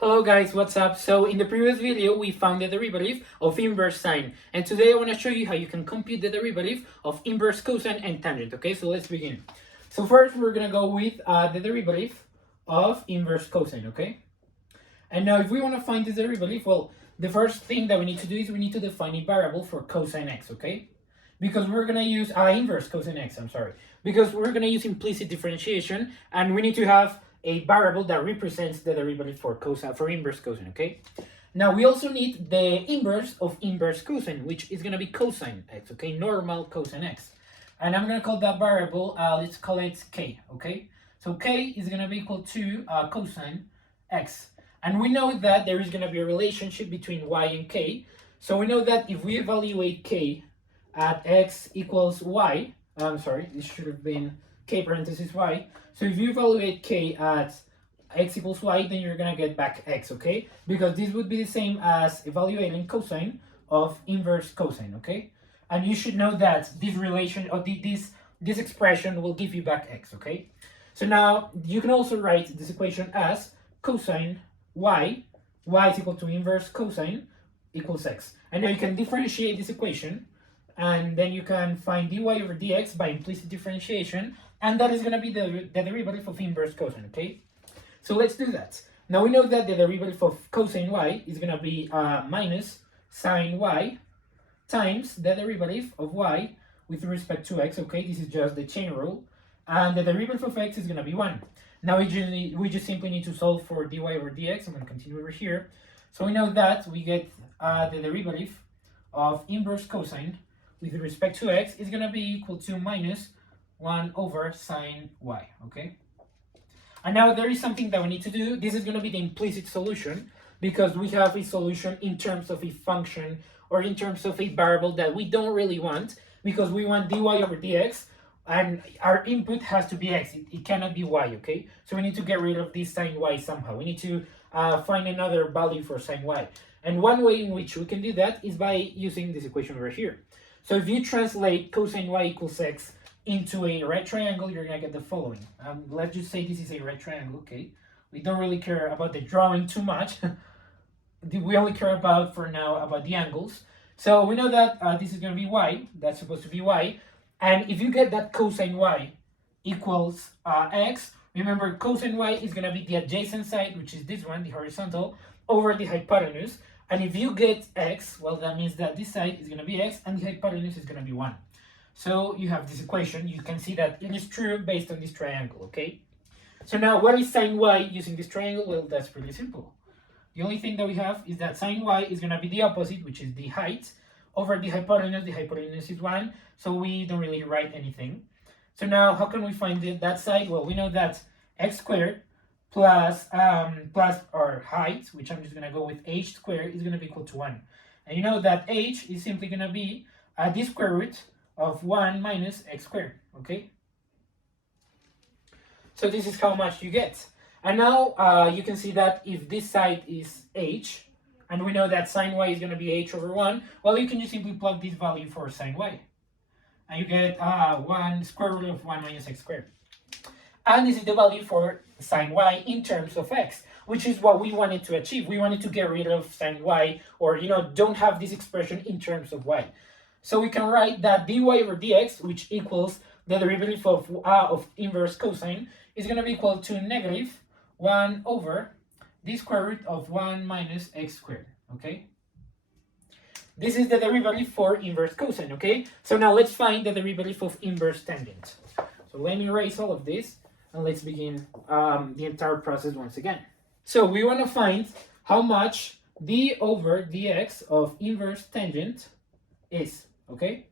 Hello guys, what's up? So in the previous video we found the derivative of inverse sine, and today I want to show you how you can compute the derivative of inverse cosine and tangent. Okay, so let's begin. So first we're gonna go with the derivative of inverse cosine. Okay, and now if we want to find this derivative, well, the first thing that we need to do is we need to define a variable for cosine x. Okay, because we're gonna use inverse cosine x. I'm sorry, because we're gonna use implicit differentiation, and we need to have a variable that represents the derivative for cosine, for inverse cosine. Okay, now we also need the inverse of inverse cosine, which is going to be cosine x. Okay, normal cosine x, and I'm going to call that variable, let's call it k. Okay, so k is going to be equal to cosine x, and we know that there is going to be a relationship between y and k. So we know that if we evaluate k at x equals y, I'm sorry, this should have been k parenthesis y. So if you evaluate k at x equals y, then you're gonna get back x, okay? Because this would be the same as evaluating cosine of inverse cosine, okay? And you should know that this relation, or this expression will give you back x, okay? So now you can also write this equation as cosine y is equal to inverse cosine equals x. And now you can differentiate this equation, and then you can find dy over dx by implicit differentiation, and that is going to be the derivative of inverse cosine. Okay, so let's do that. Now we know that the derivative of cosine y is going to be minus sine y times the derivative of y with respect to x. Okay, this is just the chain rule, and the derivative of x is going to be 1. Now we just simply need to solve for dy over dx. I'm going to continue over here. So we know that we get the derivative of inverse cosine with respect to x is going to be equal to minus 1 over sine y, okay? And now there is something that we need to do. This is going to be the implicit solution, because we have a solution in terms of a function or in terms of a variable that we don't really want, because we want dy over dx, and our input has to be x. It cannot be y, okay? So we need to get rid of this sine y somehow. We need to find another value for sine y. And one way in which we can do that is by using this equation over here. So if you translate cosine y equals x into a right triangle, you're going to get the following. Let's just say this is a right triangle, okay? We don't really care about the drawing too much. We only care about, for now, about the angles. So we know that this is going to be y. That's supposed to be y. And if you get that cosine y equals x, remember cosine y is going to be the adjacent side, which is this one, the horizontal, over the hypotenuse. And if you get x, well, that means that this side is going to be x and the hypotenuse is going to be 1. So you have this equation. You can see that it is true based on this triangle, okay? So now what is sine y using this triangle? Well, that's pretty simple. The only thing that we have is that sine y is going to be the opposite, which is the height, over the hypotenuse. The hypotenuse is 1, so we don't really write anything. So now how can we find that side? Well, we know that x squared plus our height, which I'm just going to go with h squared, is going to be equal to 1. And you know that h is simply going to be the square root of 1 minus x squared, okay? So this is how much you get. And now you can see that if this side is h, and we know that sine y is going to be h over 1, well, you can just simply plug this value for sine y. And you get 1 square root of 1 minus x squared. And this is the value for sine y in terms of x, which is what we wanted to achieve. We wanted to get rid of sine y, or, don't have this expression in terms of y. So we can write that dy over dx, which equals the derivative of inverse cosine, is going to be equal to negative 1 over the square root of 1 minus x squared, okay? This is the derivative for inverse cosine, okay? So now let's find the derivative of inverse tangent. So let me erase all of this, and let's begin the entire process once again. So we want to find how much d over dx of inverse tangent is, okay?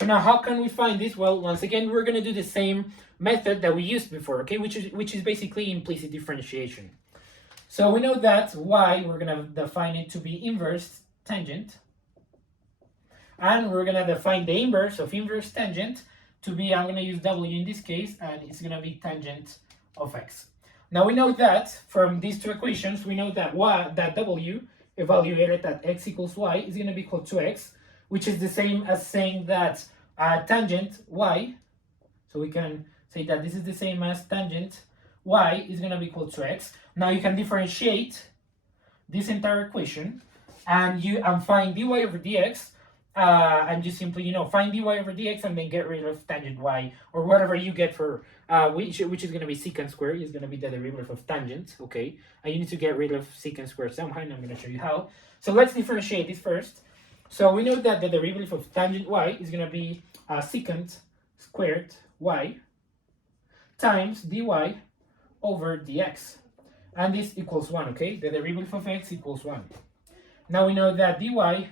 So now how can we find this? Well, once again, we're going to do the same method that we used before, okay? Which is basically implicit differentiation. So we know that y, we're going to define it to be inverse tangent. And we're going to define the inverse of inverse tangent to be, I'm going to use w in this case, and it's going to be tangent of x. Now we know that from these two equations, we know that that w evaluated at x equals y is going to be equal to x, which is the same as saying that tangent y, so we can say that this is the same as tangent y is going to be equal to x. Now you can differentiate this entire equation and find dy over dx, and you simply find dy over dx and then get rid of tangent y, or whatever you get for which is going to be secant squared is going to be the derivative of tangent, okay? And you need to get rid of secant squared somehow, and I'm going to show you how. So let's differentiate this first. So we know that the derivative of tangent y is going to be secant squared y times dy over dx, and this equals 1, okay? The derivative of x equals 1. Now we know that dy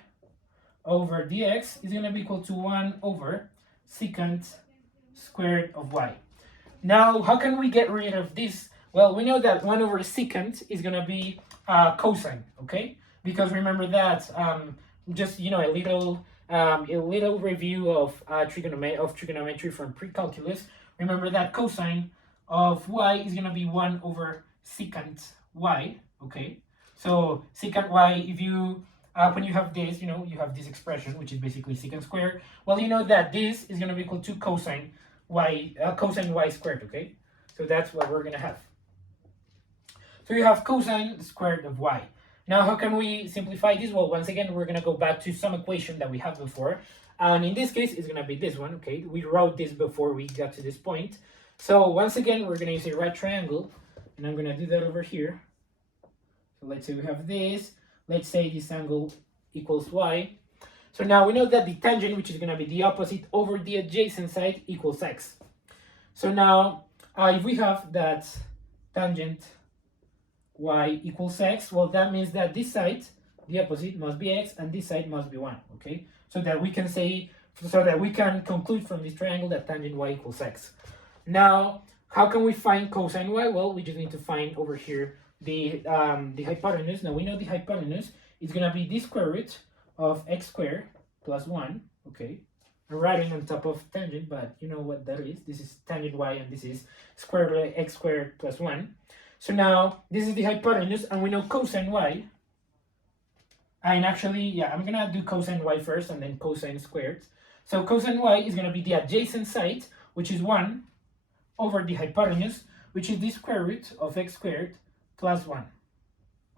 over dx is going to be equal to 1 over secant squared of y. Now, how can we get rid of this? Well, we know that 1 over secant is going to be cosine, okay? Because remember that, just, a little review of trigonometry from pre-calculus. Remember that cosine of y is going to be 1 over secant y, okay? So secant y, if you when you have this, you have this expression, which is basically secant squared. Well, you know that this is going to be equal to cosine y squared, okay? So that's what we're going to have. So you have cosine squared of y. Now, how can we simplify this? Well, once again, we're going to go back to some equation that we have before. And in this case, it's going to be this one, okay? We wrote this before we got to this point. So once again, we're going to use a right triangle. And I'm going to do that over here. So let's say we have this. Let's say this angle equals y. So now we know that the tangent, which is going to be the opposite over the adjacent side, equals x. So now, if we have that tangent y equals x, well, that means that this side, the opposite, must be x, and this side must be 1, okay? So that we can conclude from this triangle that tangent y equals x. Now, how can we find cosine y? Well, we just need to find over here the hypotenuse. Now we know the hypotenuse is going to be the square root of x squared plus 1, okay? I'm writing on top of tangent, but you know what that is. This is tangent y, and this is square root of x squared plus 1. So now this is the hypotenuse, and we know cosine y. And actually, yeah, I'm going to do cosine y first and then cosine squared. So cosine y is going to be the adjacent side, which is 1 over the hypotenuse, which is the square root of x squared plus 1,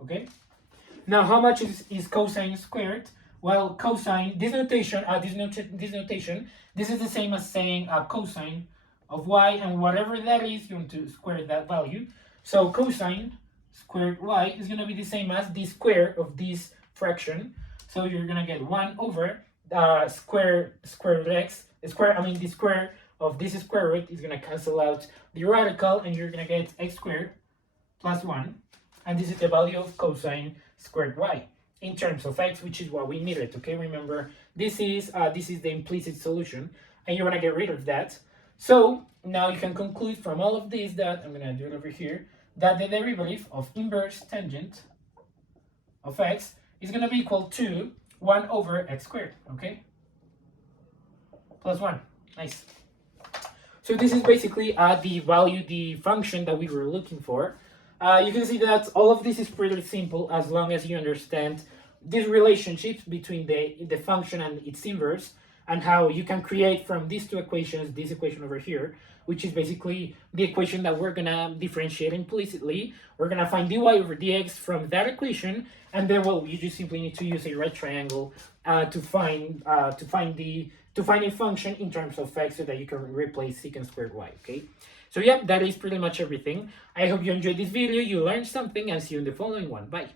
okay? Now, how much is cosine squared? Well, cosine, this notation, this is the same as saying cosine of y, and whatever that is, you want to square that value. So cosine squared y is going to be the same as the square of this fraction. So you're going to get 1 over the square of this square root is going to cancel out the radical, and you're going to get x squared plus 1. And this is the value of cosine squared y in terms of x, which is what we needed, okay? Remember, this is the implicit solution, and you want to get rid of that. So now you can conclude from all of this that, I'm going to do it over here, that the derivative of inverse tangent of x is going to be equal to 1 over x squared, okay? Plus 1. Nice. So this is basically the function that we were looking for. You can see that all of this is pretty simple as long as you understand these relationships between the function and its inverse, and how you can create from these two equations this equation over here, which is basically the equation that we're gonna differentiate implicitly. We're gonna find dy over dx from that equation, and then, well, you just simply need to use a right triangle to find a function in terms of x, so that you can replace secant squared y, okay? So yeah, that is pretty much everything. I hope you enjoyed this video, you learned something, and see you in the following one. Bye.